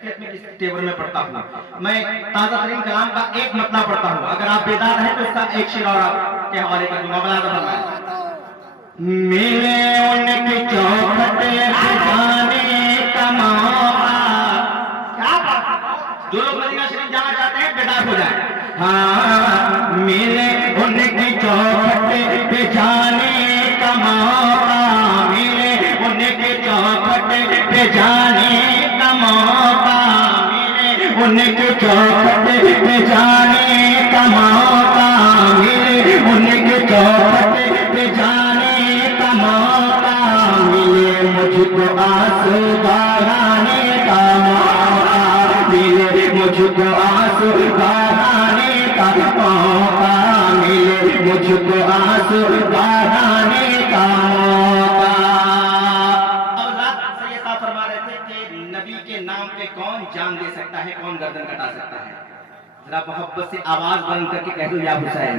Table में पढ़ता हूँ मैं ताज़ा तरीन कलाम का एक मतला पढ़ता हूँ। अगर आप बेदार हैं तो उसका एक शेर और आपके हवाले कर दूंगा। बला फरमाए मिले उनकी चौखट जाने का मौका। क्या बात, जो लोग मदीना शरीफ जाना चाहते हैं बेदार हो जाए। हाँ मिले उनकी चौखट पे जाने का मौका, मिले उनके चौखट पे जाने का मौका, मिले उनके चौखट पे जाने का मौका, मिले उनके चौखट पे जाने का मौका, मिले मुझको आंसू बहाने का मौका, मिले मुझको आंसू बहाने का मौका, मिले मुझको आंसू बहाने का मौका। अब रात सैयद साहब फरमा रहे थे कि नबी के नाम पे कौन जान दे सकता है, कौन गर्दन कटा सकता है। जरा मोहब्बत से आवाज बंद करके कह दो या हुसैन,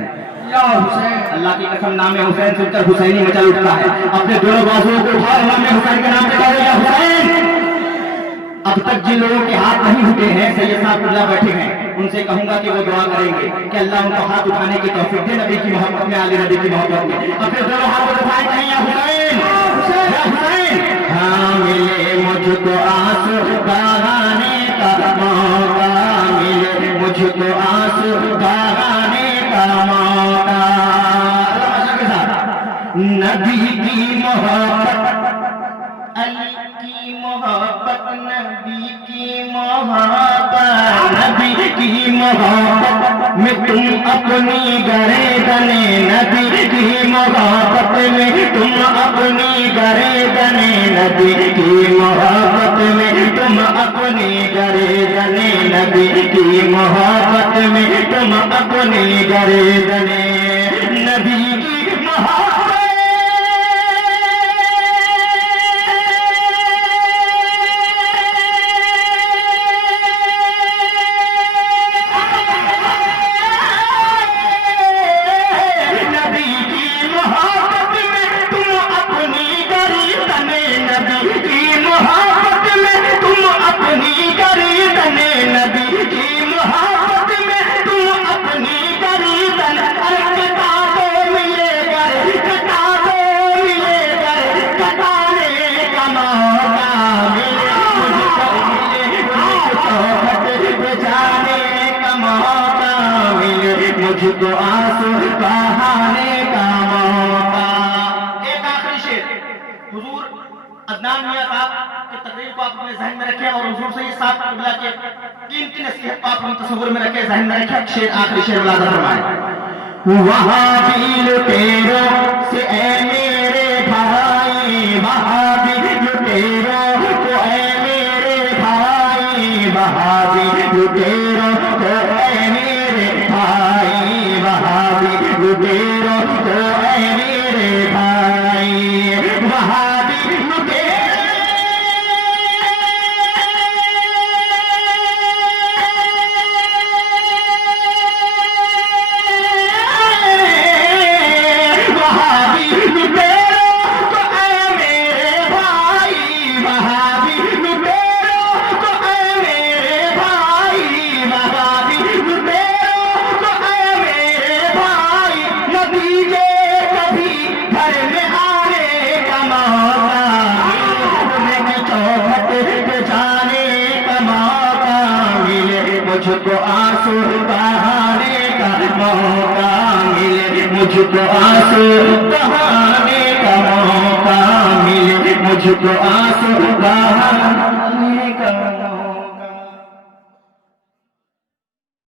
या हुसैन। अल्लाह की कसम नाम हुसैन सुनकर हुसैनी मचल उठता है। अपने दोनों बाजुओं को उठाओ, नाम हुसैन के नाम पे कह दो या हुसैन। अब तक जिन लोगों के हाथ नहीं उठे हैं, सैयद साहब कुल्ला बैठे हैं, उनसे कहूंगा कि वो दुआ करेंगे कि अल्लाह उनको हाथ उठाने की तौफीक दे नबी की मोहब्बत में, आले नबी की मोहब्बत में। अपने दोनों हाथ उठाए कहें या हुसैन, या हुसैन। हाँ मिले मुझको आंसू बहाने का मौका, मिले मुझको आंसू बहाने का मौका। नबी की मोहब्बत, अली की मोहब्बत, नबी की मोहब्बत, नबी की मोहब्बत में तुम अपनी गर्दने, नबी की मोहब्बत में तुम अपनी गर्दने, नबी की मोहब्बत में तुम अपनी गर्दने, नबी की मोहब्बत में तुम अपनी गर्दने, नबी की मोहब्बत। मुझको आंसू बहाने का मौका। एक आखिरी शेर हुजूर अदनान मियां साहब की तकरीर को आप अपने ज़हन में रखें और हुजूर सैयद साहब क़िबला के कीमती नसीहत को आप अपने तसव्वुर में रखें, ज़हन में रखें। शेर आखिरी शेर मुलाज़ा फरमाएं। वहाबी लुटेरों से ए मेरे भाई, वहाबी लुटेरों को ए मेरे भाई, वहाबी लुटेरों को ए मेरे भाई, वहाबी लुटेरों को ए मेरे भाई, वहाबी मुझको आंसू बहाने का मौका, मिले मुझको आंसू बहाने का मौका, मिले मुझको आंसू बहाने